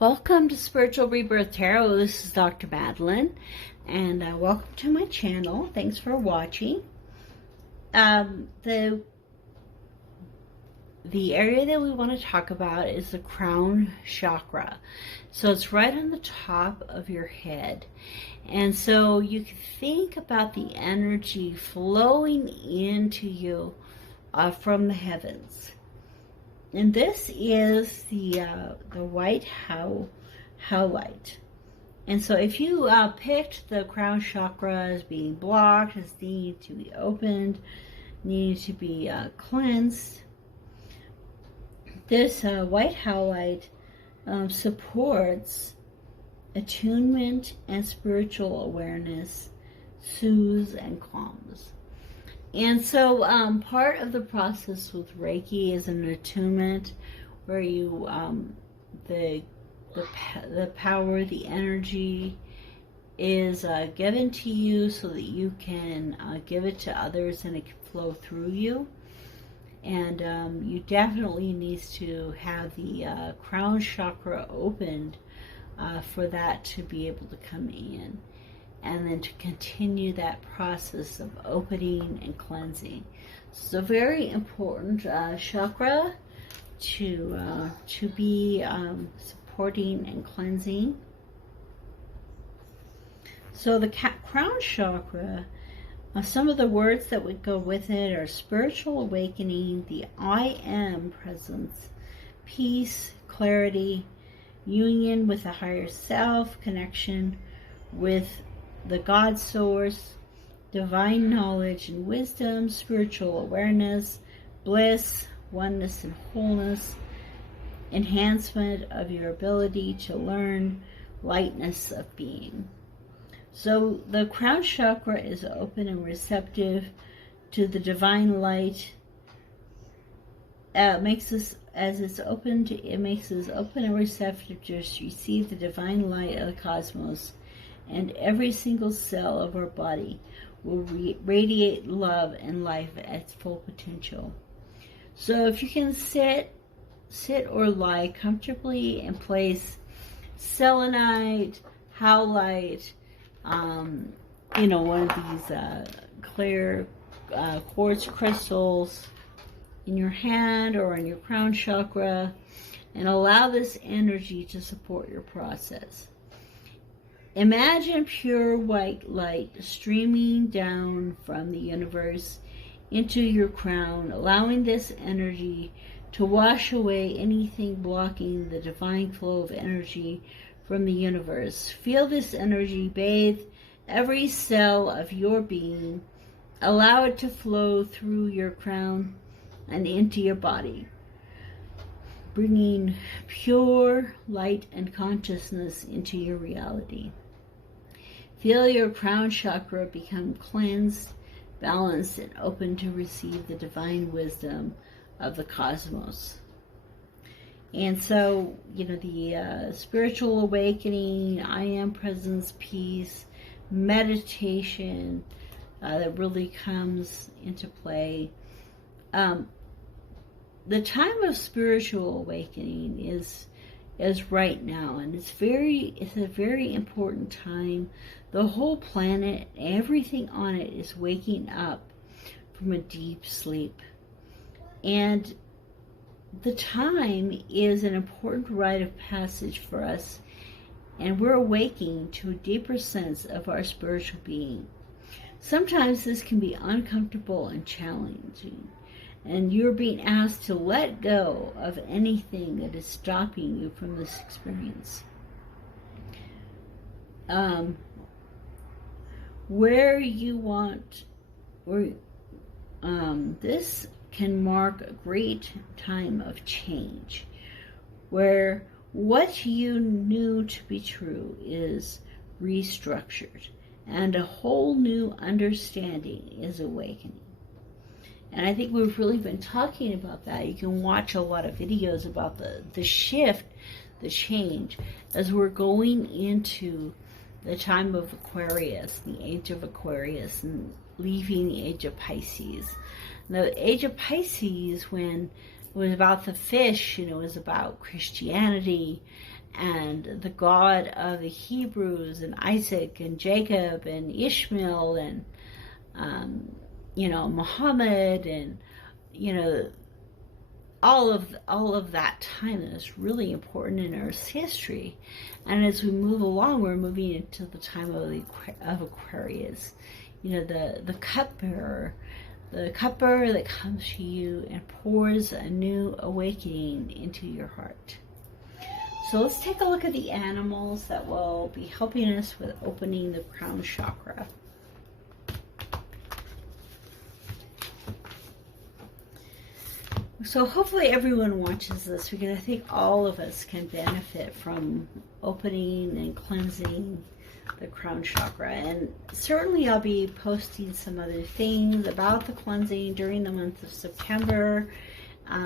Welcome to Spiritual Rebirth Tarot. This is Dr. Madelyn, and welcome to my channel. Thanks for watching. The area that we want to talk about is the Crown Chakra. So it's right on the top of your head. And so you can think about the energy flowing into you from the heavens. And this is the white howlite. And so if you picked the crown chakra as being blocked, as needing to be opened, needing to be cleansed, this white howlite supports attunement and spiritual awareness, soothes and calms. And so part of the process with Reiki is an attunement where you, the power, the energy is given to you so that you can give it to others and it can flow through you. And you definitely need to have the crown chakra opened for that to be able to come in. And then to continue that process of opening and cleansing. So it's a very important chakra to be supporting and cleansing. So the crown chakra, some of the words that would go with it are spiritual awakening, the I am presence, peace, clarity, union with the higher self, connection with the God source, divine knowledge and wisdom, spiritual awareness, bliss, oneness and wholeness, enhancement of your ability to learn, lightness of being. So the crown chakra is open and receptive to the divine light. It makes us open and receptive to receive the divine light of the cosmos. And every single cell of our body will radiate love and life at its full potential. So if you can sit or lie comfortably and place selenite, howlite, one of these clear quartz crystals in your hand or in your crown chakra, and allow this energy to support your process. Imagine pure white light streaming down from the universe into your crown, allowing this energy to wash away anything blocking the divine flow of energy from the universe. Feel this energy bathe every cell of your being. Allow it to flow through your crown and into your body, bringing pure light and consciousness into your reality. Feel your crown chakra become cleansed, balanced, and open to receive the divine wisdom of the cosmos. And so, the spiritual awakening, I am presence, peace, meditation, that really comes into play. The time of spiritual awakening is right now, and it's a very important time. The whole planet, everything on it is waking up from a deep sleep. And the time is an important rite of passage for us, and we're awakening to a deeper sense of our spiritual being. Sometimes this can be uncomfortable and challenging, and you're being asked to let go of anything that is stopping you from this experience. This can mark a great time of change, where what you knew to be true is restructured, and a whole new understanding is awakening. And I think we've really been talking about that. You can watch a lot of videos about the shift, the change, as we're going into the time of Aquarius, the age of Aquarius, and leaving the age of Pisces. The age of Pisces, when it was about the fish, it was about Christianity and the God of the Hebrews, and Isaac and Jacob and Ishmael, and Muhammad, and all of that time is really important in Earth's history. And as we move along, we're moving into the time of Aquarius. The cupbearer, that comes to you and pours a new awakening into your heart. So let's take a look at the animals that will be helping us with opening the crown chakra. So hopefully everyone watches this, because I think all of us can benefit from opening and cleansing the crown chakra. And certainly I'll be posting some other things about the cleansing during the month of September.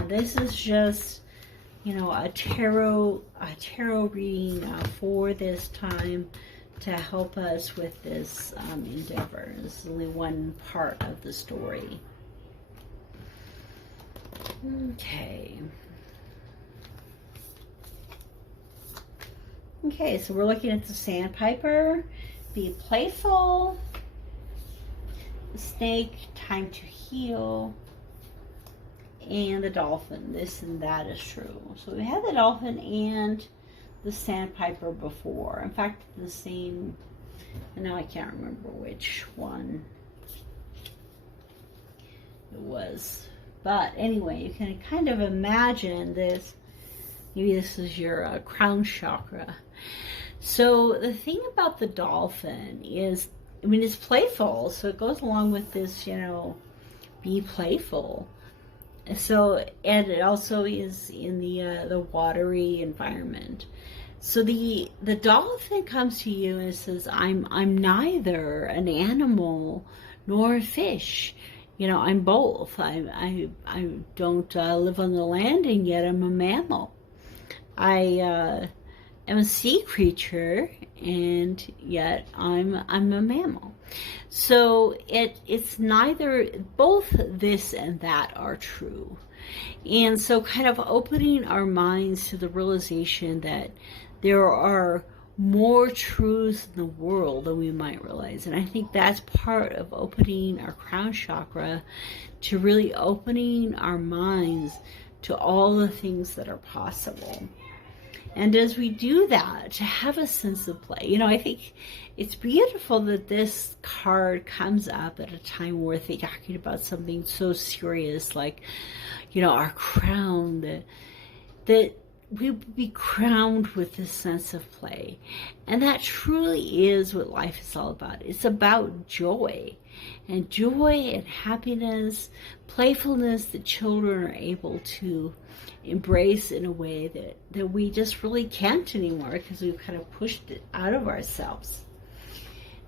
This is just, a tarot reading for this time to help us with this endeavor. This is only one part of the story. Okay, so we're looking at the sandpiper. Be playful. The snake, time to heal. And the dolphin, this and that is true. So we had the dolphin and the sandpiper before. In fact, the same, and now I can't remember which one it was. But anyway, you can kind of imagine this. Maybe this is your crown chakra. So the thing about the dolphin is, it's playful. So it goes along with this, be playful. So, and it also is in the watery environment. So the dolphin comes to you and says, I'm neither an animal nor a fish. I'm both. I don't live on the land, and yet I'm a mammal. I am a sea creature, and yet I'm a mammal. So it's neither, both this and that are true. And so kind of opening our minds to the realization that there are more truths in the world than we might realize. And I think that's part of opening our crown chakra, to really opening our minds to all the things that are possible. And as we do that, to have a sense of play. I think it's beautiful that this card comes up at a time where they're talking about something so serious like, our crown, that we would be crowned with this sense of play. And that truly is what life is all about. It's about joy. And joy and happiness, playfulness that children are able to embrace in a way that we just really can't anymore, because we've kind of pushed it out of ourselves.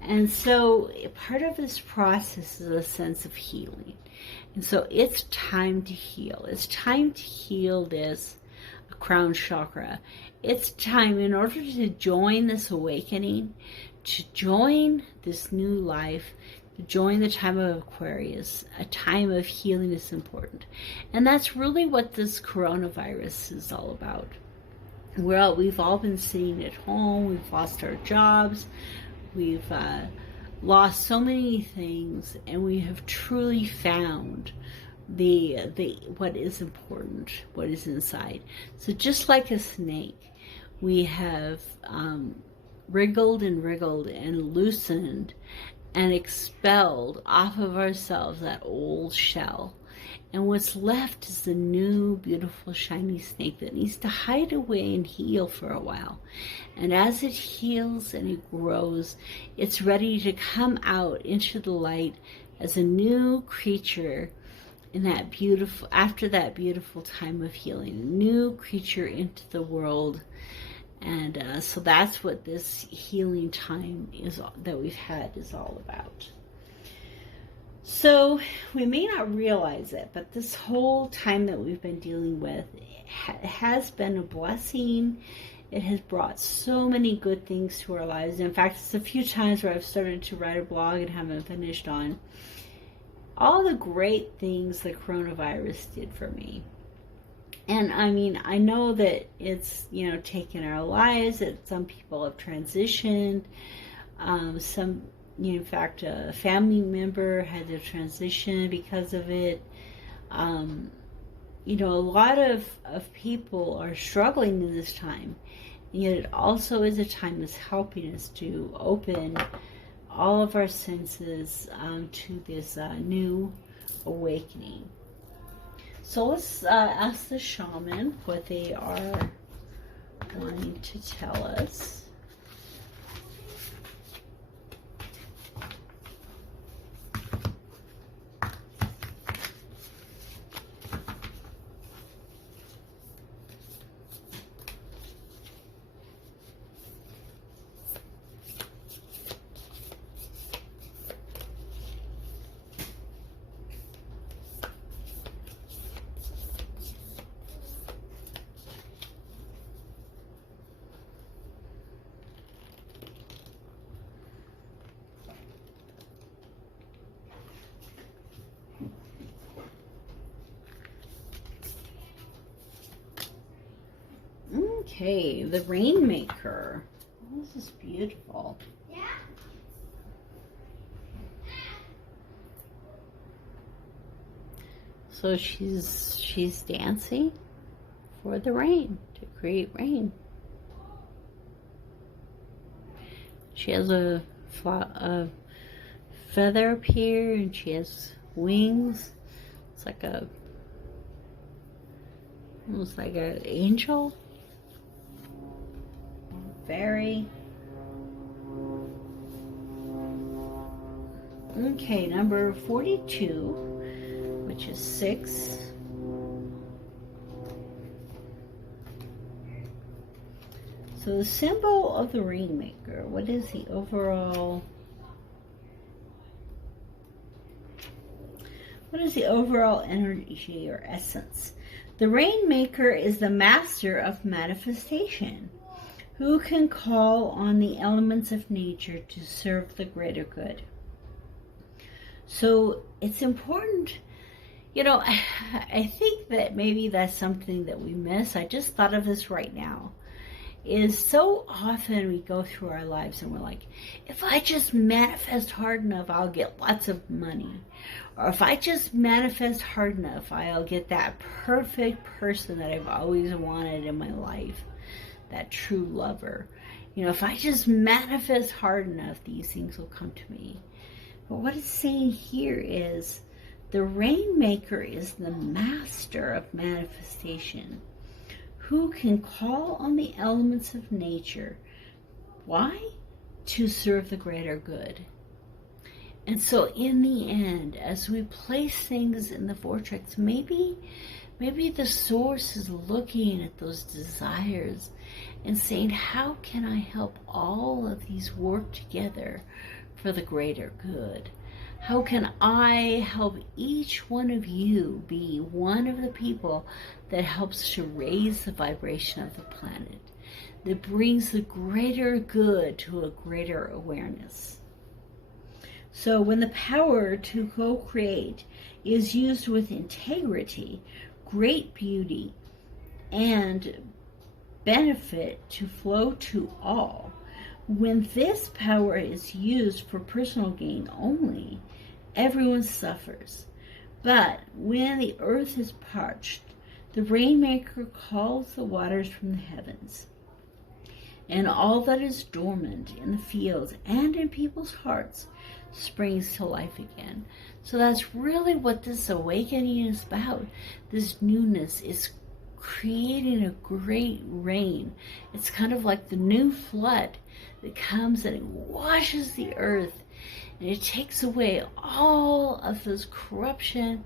And so part of this process is a sense of healing. And so it's time to heal. It's time to heal this crown chakra. It's time, in order to join this awakening, to join this new life, to join the time of Aquarius. A time of healing is important. And that's really what this coronavirus is all about. Well, we've all been sitting at home, we've lost our jobs, we've lost so many things, and we have truly found the what is important, what is inside. So just like a snake, we have wriggled and loosened and expelled off of ourselves that old shell. And what's left is the new, beautiful, shiny snake that needs to hide away and heal for a while. And as it heals and it grows, it's ready to come out into the light as a new creature in that beautiful, after that beautiful time of healing, a new creature into the world. And so that's what this healing time is, that we've had, is all about. So we may not realize it, but this whole time that we've been dealing with has been a blessing. It has brought so many good things to our lives. In fact, it's a few times where I've started to write a blog and haven't finished on all the great things the coronavirus did for me. And I mean, I know that it's, you know, taken our lives, that some people have transitioned. Some, you know, in fact, a family member had to transition because of it. You know, a lot of people are struggling in this time. And yet it also is a time that's helping us to open all of our senses to this new awakening. So let's ask the shaman what they are wanting to tell us. Okay, the Rainmaker. Oh, this is beautiful. Yeah. So she's dancing for the rain, to create rain. She has a feather up here, and she has wings. It's like almost like an angel. Fairy. Okay, number 42, which is 6. So the symbol of the Rainmaker, what is the overall... What is the overall energy or essence? The Rainmaker is the master of manifestation, who can call on the elements of nature to serve the greater good. So it's important, you know, I think that maybe that's something that we miss. I just thought of this right now. Is so often we go through our lives and we're like, if I just manifest hard enough, I'll get lots of money. Or if I just manifest hard enough, I'll get that perfect person that I've always wanted in my life. That true lover. You know, if I just manifest hard enough, these things will come to me. But what it's saying here is the Rainmaker is the master of manifestation, who can call on the elements of nature. Why? To serve the greater good. And so in the end, as we place things in the vortex, maybe the source is looking at those desires and saying, how can I help all of these work together for the greater good? How can I help each one of you be one of the people that helps to raise the vibration of the planet, that brings the greater good to a greater awareness? So when the power to co-create is used with integrity, great beauty, and benefit to flow to all, when this power is used for personal gain only, everyone suffers. But when the earth is parched, the Rainmaker calls the waters from the heavens, and all that is dormant in the fields and in people's hearts springs to life again. So that's really what this awakening is about. This newness is creating a great rain. It's kind of like the new flood that comes and it washes the earth, and it takes away all of this corruption,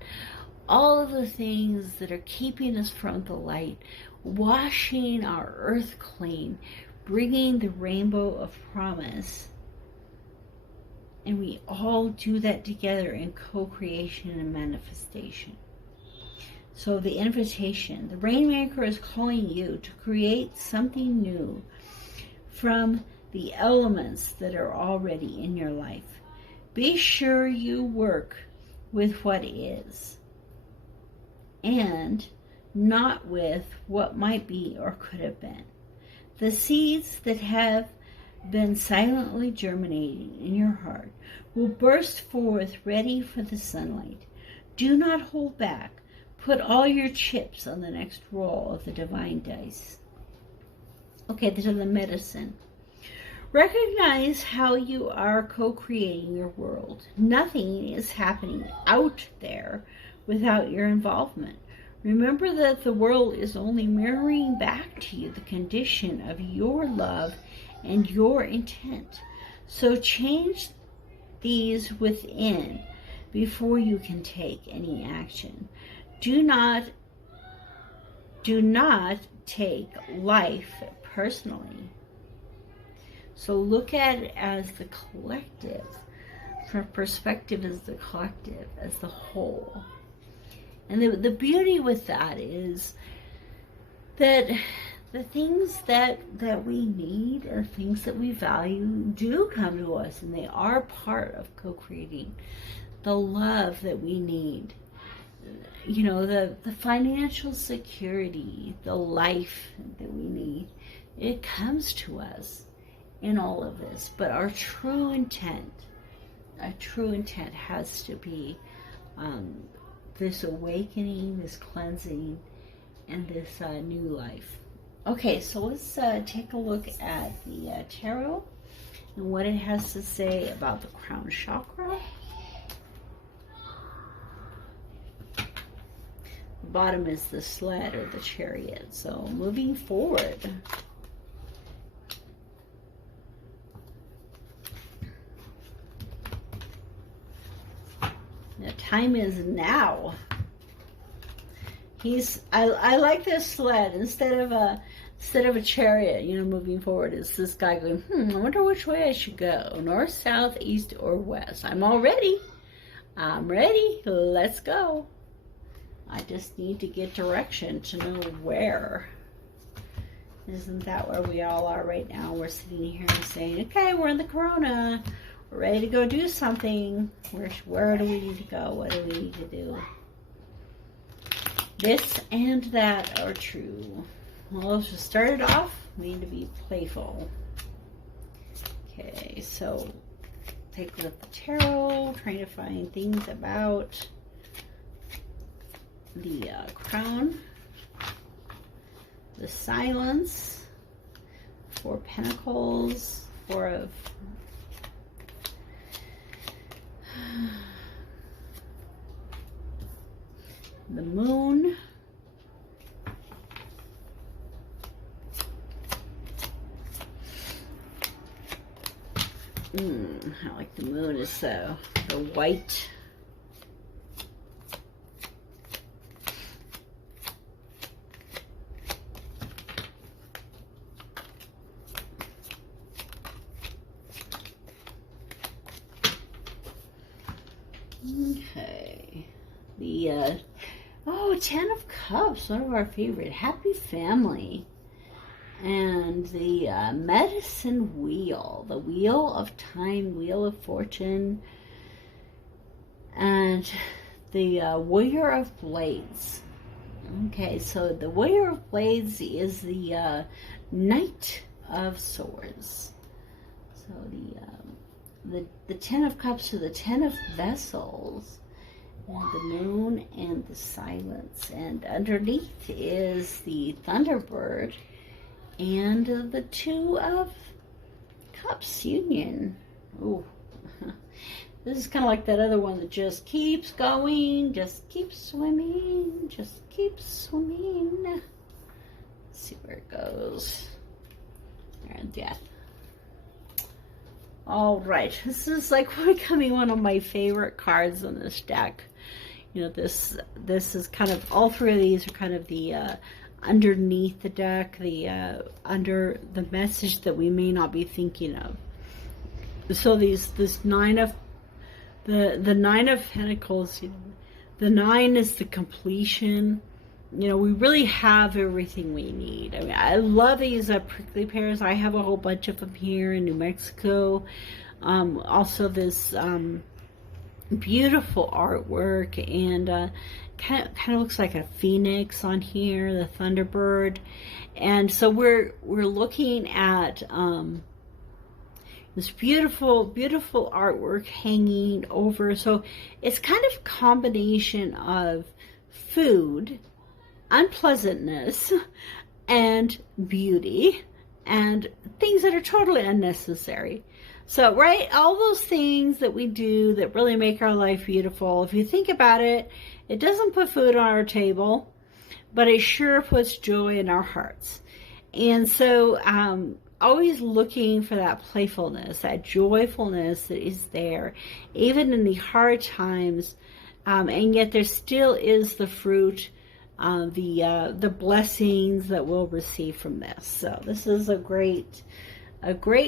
all of the things that are keeping us from the light, washing our earth clean, bringing the rainbow of promise. And we all do that together in co-creation and manifestation. So the invitation, the Rainmaker is calling you to create something new from the elements that are already in your life. Be sure you work with what is, and not with what might be or could have been. The seeds that have been silently germinating in your heart will burst forth ready for the sunlight. Do not hold back. Put all your chips on the next roll of the divine dice. Okay, these are the medicine. Recognize how you are co-creating your world. Nothing is happening out there without your involvement. Remember that the world is only mirroring back to you the condition of your love and your intent. So change these within before you can take any action. Do not take life personally. So look at it as the collective. From perspective as the collective, as the whole. And the beauty with that is that the things that we need or things that we value do come to us, and they are part of co-creating the love that we need. You know, the financial security, the life that we need, it comes to us in all of this. But our true intent has to be this awakening, this cleansing, and this new life. Okay, so let's take a look at the tarot and what it has to say about the Crown Chakra. The bottom is the sled or the chariot. So moving forward. The time is now. I like this sled instead of a chariot, you know, moving forward. It's this guy going, I wonder which way I should go. North, south, east, or west. I'm all ready. I'm ready. Let's go. I just need to get direction to know where. Isn't that where we all are right now? We're sitting here and saying, okay, we're in the corona. We're ready to go do something. Where do we need to go? What do we need to do? This and that are true. Well, let's just start it off. We need to be playful. Okay, so take a look at the tarot, trying to find things about the crown, the silence, 4 pentacles, 4 of the moon, I like the moon is the white. Okay, the 10 of Cups, one of our favorite, happy family, and the medicine wheel, the wheel of time, wheel of fortune, and the warrior of blades. Okay, so the warrior of blades is the knight of swords. So the 10 of Cups to the 10 of vessels, and the moon and the silence, and underneath is the Thunderbird and the 2 of Cups union. Ooh. This is kind of like that other one that just keeps going, just keeps swimming, just keeps swimming. Let's see where it goes. And death. All right, this is like becoming one of my favorite cards on this deck. You know, this is kind of, all 3 of these are kind of the underneath the deck, the under the message that we may not be thinking of. So this 9 of the 9 of Pentacles, you know, the 9 is the completion. You know, we really have everything we need. I mean, I love these prickly pears. I have a whole bunch of them here in New Mexico. Also this beautiful artwork, and kind of looks like a phoenix on here, the Thunderbird. And so we're looking at this beautiful artwork hanging over. So it's kind of a combination of food, unpleasantness, and beauty, and things that are totally unnecessary. So, right, all those things that we do that really make our life beautiful, if you think about it, it doesn't put food on our table, but it sure puts joy in our hearts. And so, always looking for that playfulness, that joyfulness that is there, even in the hard times, and yet there still is the fruit, the blessings that we'll receive from this. So this is a great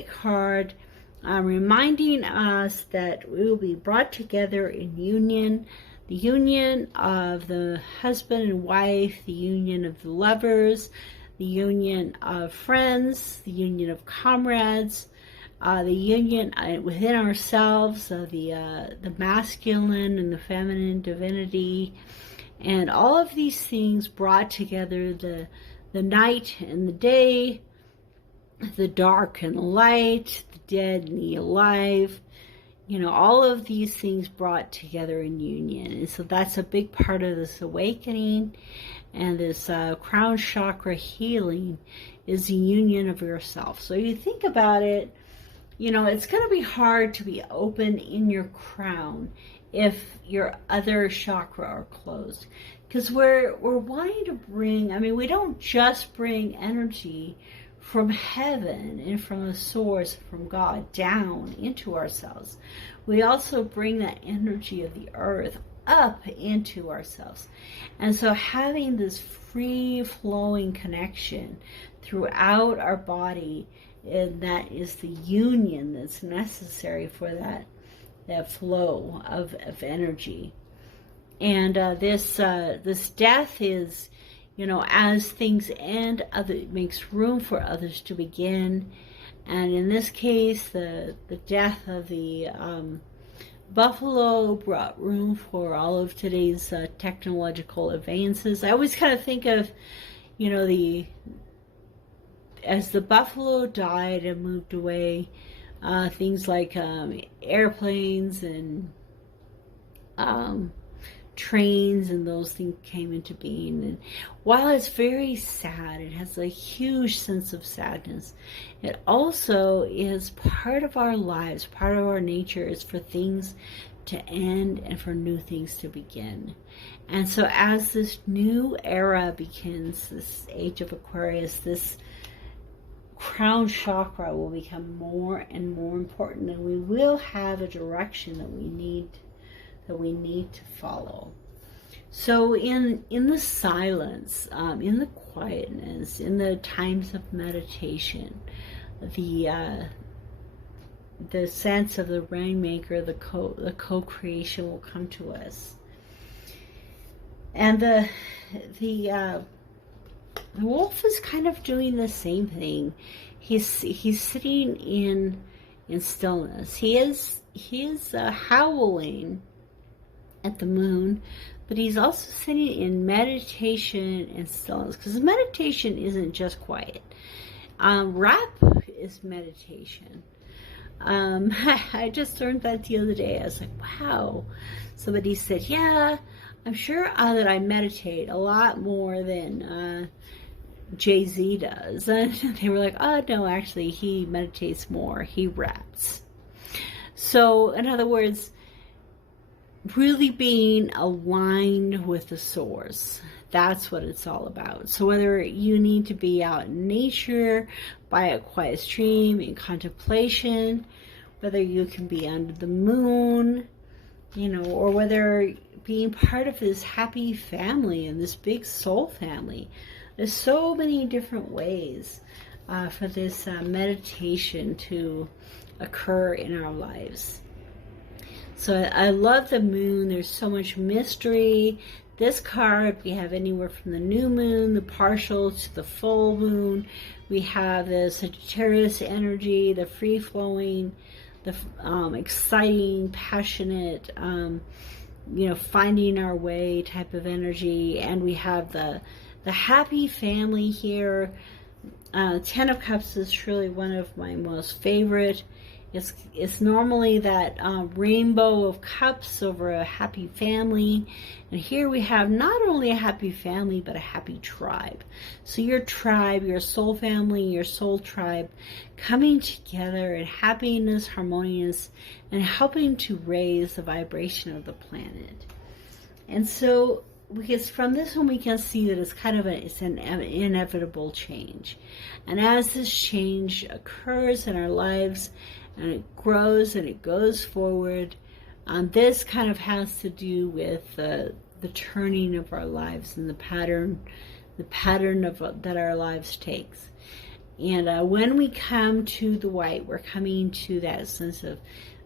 card, reminding us that we will be brought together in union, the union of the husband and wife, the union of the lovers, the union of friends, the union of comrades, the union within ourselves, the masculine and the feminine divinity, and all of these things brought together, the night and the day, the dark and the light, the dead and the alive, you know, all of these things brought together in union. And so that's a big part of this awakening, and this crown chakra healing is the union of yourself. So you think about it, you know, it's going to be hard to be open in your crown if your other chakra are closed, because we're wanting to bring, I mean, we don't just bring energy from heaven and from the source, from God, down into ourselves. We also bring that energy of the earth up into ourselves. And so having this free flowing connection throughout our body, and that is the union that's necessary for that flow of energy. And this death is, you know, as things end, it makes room for others to begin. And in this case, the death of the buffalo brought room for all of today's technological advances. I always kind of think of, you know, as the buffalo died and moved away, things like airplanes and trains and those things came into being. And while it's very sad, it has a huge sense of sadness, it also is part of our lives, part of our nature is for things to end and for new things to begin. And so as this new era begins, this age of Aquarius, this crown chakra will become more and more important, and we will have a direction that we need to follow. So in the silence, in the quietness, in the times of meditation, the sense of the rainmaker, the co-creation will come to us. And the wolf is kind of doing the same thing. He's sitting in stillness. He is howling at the moon, but he's also sitting in meditation and stillness, because meditation isn't just quiet. Rap is meditation. I just learned that the other day. I was like, wow. Somebody said, yeah, I'm sure that I meditate a lot more than Jay-Z does. And they were like, oh, no, actually, he meditates more. He raps. So, in other words, really being aligned with the source. That's what it's all about. So whether you need to be out in nature, by a quiet stream, in contemplation, whether you can be under the moon, you know, or whether being part of this happy family and this big soul family. There's so many different ways for this meditation to occur in our lives. So I love the moon. There's so much mystery. This card, we have anywhere from the new moon, the partial, to the full moon. We have the Sagittarius energy, the free-flowing, the exciting, passionate, you know, finding our way type of energy. And we have the happy family here. 10 of Cups is truly one of my most favorite. It's normally that rainbow of cups over a happy family. And here we have not only a happy family, but a happy tribe. So your tribe, your soul family, your soul tribe coming together in happiness, harmonious, and helping to raise the vibration of the planet. And so, because from this one we can see that it's kind of it's an inevitable change. And as this change occurs in our lives, and it grows and it goes forward, this kind of has to do with the turning of our lives and the pattern of that our lives takes. And when we come to the white, we're coming to that sense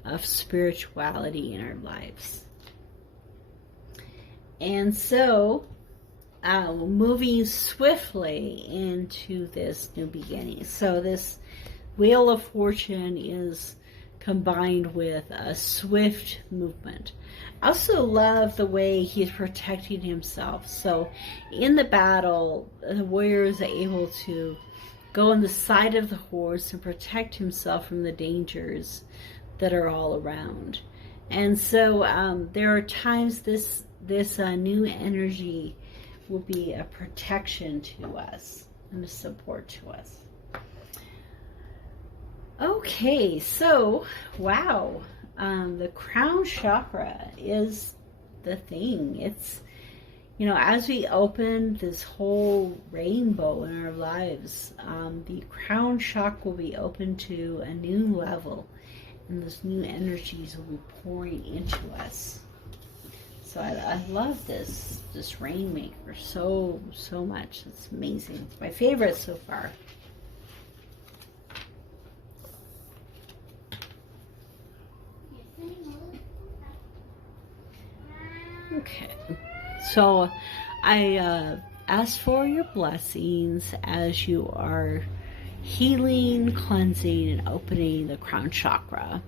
of spirituality in our lives. And so, moving swiftly into this new beginning. So this Wheel of Fortune is combined with a swift movement. I also love the way he's protecting himself. So in the battle, the warrior is able to go on the side of the horse and protect himself from the dangers that are all around. And so there are times this new energy will be a protection to us and a support to us. Okay, so, wow, the Crown Chakra is the thing. It's, you know, as we open this whole rainbow in our lives, the Crown Chakra will be open to a new level, and those new energies will be pouring into us. So I love this Rainmaker so much. It's amazing. It's my favorite so far. Okay, so I ask for your blessings as you are healing, cleansing, and opening the Crown Chakra.